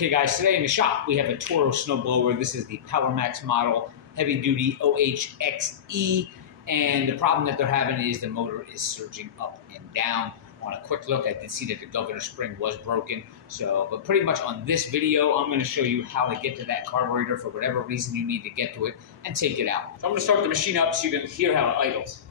Okay guys, today in the shop we have a Toro snowblower. This is the Power Max model, heavy duty ohxe, and the problem that they're having is the motor is surging up and down. On a quick look, I did see that the governor spring was broken. But pretty much on this video, I'm going to show you how to get to that carburetor for whatever reason you need to get to it and take it out. So I'm going to start the machine up so you can hear how it idles.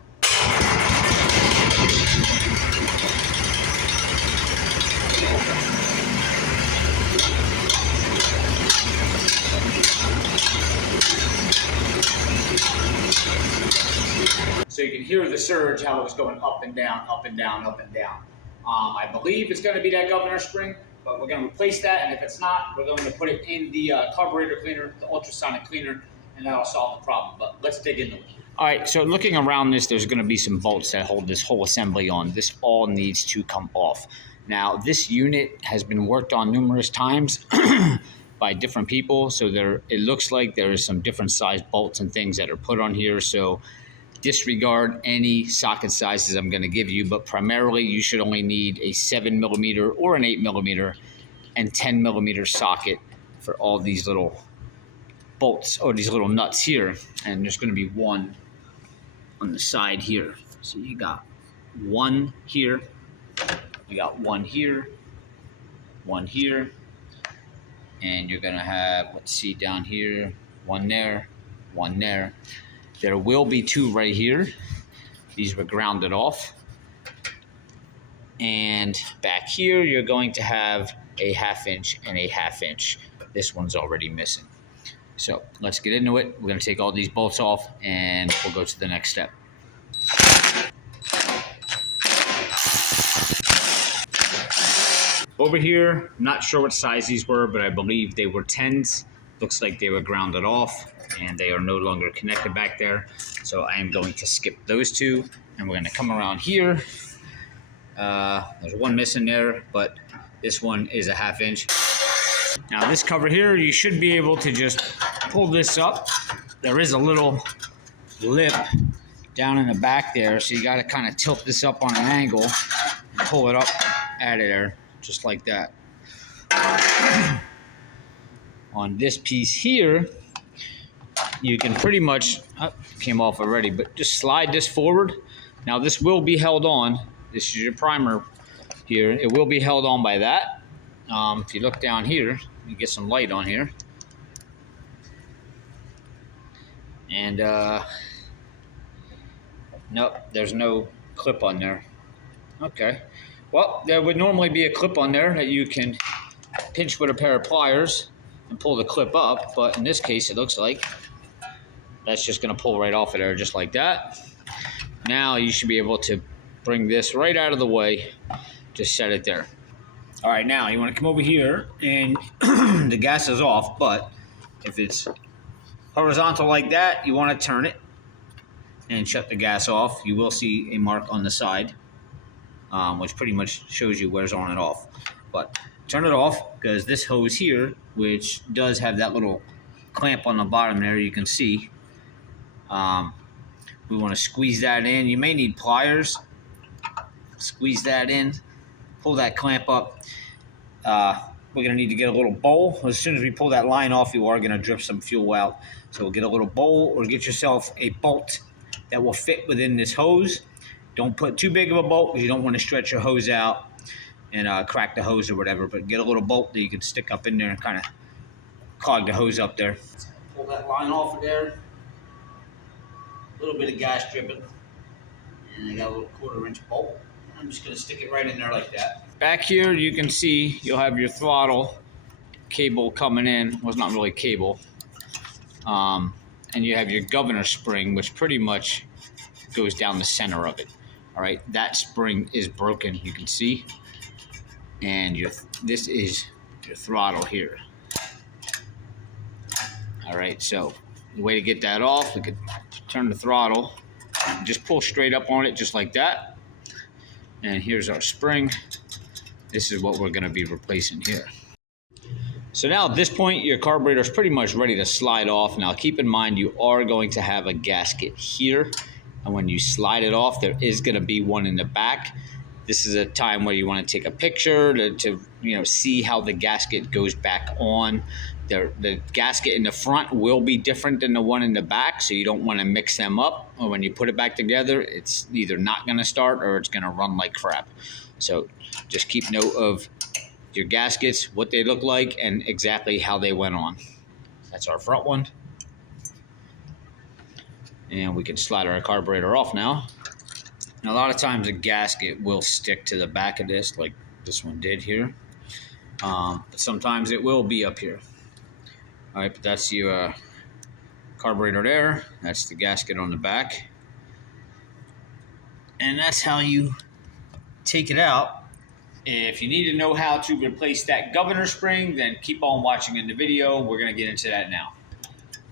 So you can hear the surge, how it was going up and down, up and down, up and down. I believe it's going to be that governor spring, but we're going to replace that, and if it's not, we're going to put it in the carburetor cleaner, the ultrasonic cleaner, and that'll solve the problem. But let's dig into it. All right, so looking around this, there's going to be some bolts that hold this whole assembly on. This all needs to come off. Now, this unit has been worked on numerous times by different people, so it looks like there is some different sized bolts and things that are put on here, so disregard any socket sizes I'm going to give you, but primarily you should only need a 7mm or an 8mm and 10mm socket for all these little bolts or these little nuts here. And there's going to be one on the side here. So you got one here, you got one here, and you're going to have, let's see, down here, one there, one there. There will be two right here. These were grounded off. And back here, you're going to have a 1/2 inch and a 1/2 inch. This one's already missing. So let's get into it. We're gonna take all these bolts off and we'll go to the next step. Over here, not sure what size these were, but I believe they were 10s. Looks like they were grounded off and they are no longer connected back there. So I am going to skip those two and we're gonna come around here. There's one missing there, but this one is a 1/2 inch. Now this cover here, you should be able to just pull this up. There is a little lip down in the back there, so you gotta kind of tilt this up on an angle and pull it up out of there, just like that. On this piece here, you can pretty much, came off already, but just slide this forward. Now this will be held on. This is your primer here. It will be held on by that. If you look down here, you get some light on here. And nope, there's no clip on there. Okay. Well, there would normally be a clip on there that you can pinch with a pair of pliers and pull the clip up, but in this case, it looks like that's just gonna pull right off of there, just like that. Now you should be able to bring this right out of the way, just set it there. All right, now you wanna come over here and the gas is off, but if it's horizontal like that, you wanna turn it and shut the gas off. You will see a mark on the side, which pretty much shows you where's on and off. But turn it off, because this hose here, which does have that little clamp on the bottom there, you can see. We want to squeeze that in. You may need pliers. Squeeze that in. Pull that clamp up. We're going to need to get a little bowl. As soon as we pull that line off, you are going to drip some fuel out. So we'll get a little bowl, or get yourself a bolt that will fit within this hose. Don't put too big of a bolt, because you don't want to stretch your hose out and crack the hose or whatever, but get a little bolt that you can stick up in there and kind of clog the hose up there. Pull that line off of there. A little bit of gas dripping. And I got a little 1/4 inch bolt. I'm just going to stick it right in there like that. Back here, you can see you'll have your throttle cable coming in. Well, it's not really cable. And you have your governor spring, which pretty much goes down the center of it. All right, that spring is broken, you can see. And this is your throttle here. All right, so the way to get that off, we could turn the throttle and just pull straight up on it, just like that. And here's our spring. This is what we're gonna be replacing here. So now at this point, your carburetor is pretty much ready to slide off. Now keep in mind, you are going to have a gasket here. And when you slide it off, there is gonna be one in the back. This is a time where you want to take a picture to see how the gasket goes back on. The gasket in the front will be different than the one in the back, so you don't want to mix them up. Or when you put it back together, it's either not going to start or it's going to run like crap. So just keep note of your gaskets, what they look like, and exactly how they went on. That's our front one. And we can slide our carburetor off now. And a lot of times the gasket will stick to the back of this, like this one did here. But sometimes it will be up here. All right, but that's your carburetor there. That's the gasket on the back. And that's how you take it out. If you need to know how to replace that governor spring, then keep on watching in the video. We're going to get into that now.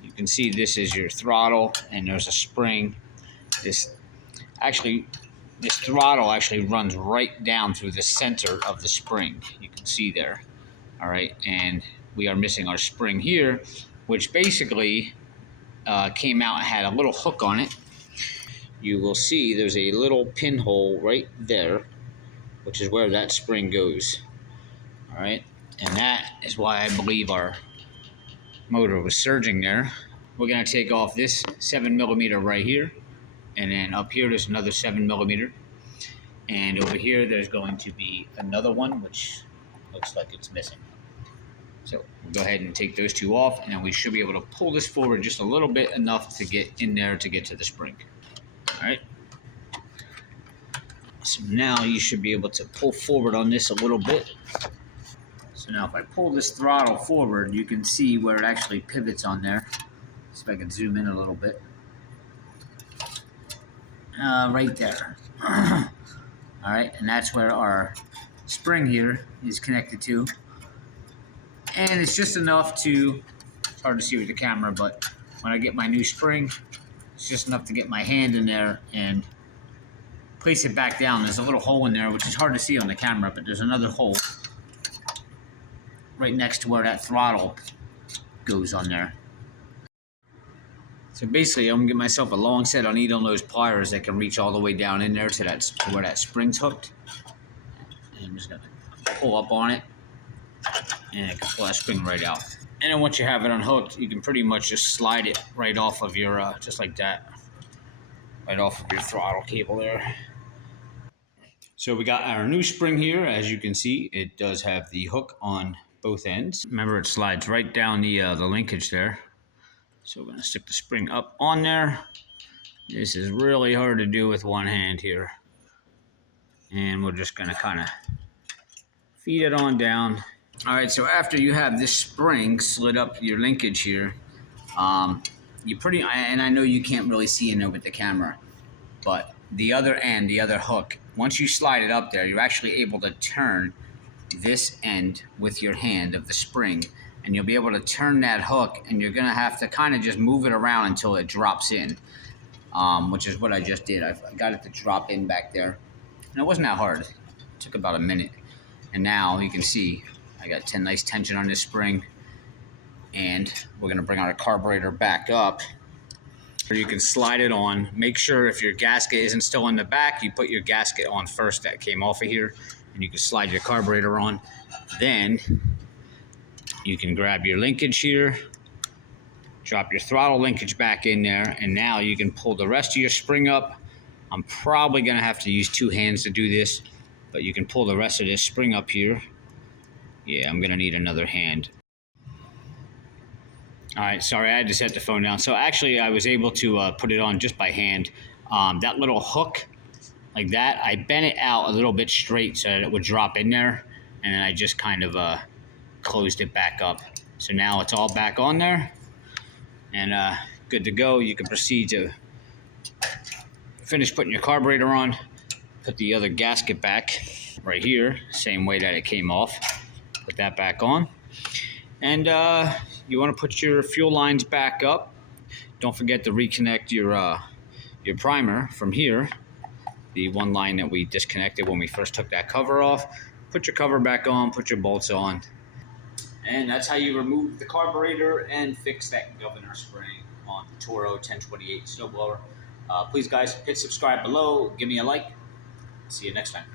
You can see this is your throttle, and there's a spring. This throttle actually runs right down through the center of the spring. You can see there. All right, and we are missing our spring here, which basically came out and had a little hook on it. You will see there's a little pinhole right there, which is where that spring goes. All right, and that is why I believe our motor was surging there. We're going to take off this 7mm right here, and then up here there's another 7mm, and over here there's going to be another one which looks like it's missing. So we'll go ahead and take those two off, and then we should be able to pull this forward just a little bit, enough to get in there to get to the spring. All right. So now you should be able to pull forward on this a little bit. So now if I pull this throttle forward, you can see where it actually pivots on there. See if I can zoom in a little bit. Right there. All right, and that's where our spring here is connected to. And it's just enough to, it's hard to see with the camera, but when I get my new spring, it's just enough to get my hand in there and place it back down. There's a little hole in there, which is hard to see on the camera, but there's another hole right next to where that throttle goes on there. So basically, I'm gonna get myself a long set on needle nose pliers that can reach all the way down in there to where that spring's hooked. And I'm just gonna pull up on it, and it can pull that spring right out. And then once you have it unhooked, you can pretty much just slide it right off of your, just like that, right off of your throttle cable there. So we got our new spring here. As you can see, it does have the hook on both ends. Remember, it slides right down the linkage there. So we're gonna stick the spring up on there. This is really hard to do with one hand here. And we're just gonna kind of feed it on down. All right, so after you have this spring slid up your linkage here, and I know you can't really see in there with the camera, but the other end, the other hook, once you slide it up there, you're actually able to turn this end with your hand of the spring, and you'll be able to turn that hook, and you're gonna have to kind of just move it around until it drops in, which is what I just did. I got it to drop in back there, and it wasn't that hard. It took about a minute, and now you can see I got nice tension on this spring, and we're gonna bring our carburetor back up. You can slide it on. Make sure if your gasket isn't still in the back, you put your gasket on first that came off of here, and you can slide your carburetor on. Then you can grab your linkage here, drop your throttle linkage back in there, and now you can pull the rest of your spring up. I'm probably gonna have to use two hands to do this, but you can pull the rest of this spring up here. Yeah, I'm gonna need another hand. All right, sorry, I had to set the phone down. So actually, I was able to put it on just by hand. That little hook, like that, I bent it out a little bit straight so that it would drop in there, and then I just kind of closed it back up. So now it's all back on there, and good to go. You can proceed to finish putting your carburetor on, put the other gasket back right here, same way that it came off. Put that back on, and you want to put your fuel lines back up. Don't forget to reconnect your primer from here, the one line that we disconnected when we first took that cover off. Put your cover back on, put your bolts on, and that's how you remove the carburetor and fix that governor spring on the Toro 1028 snowblower. Please guys, hit subscribe below, give me a like. See you next time.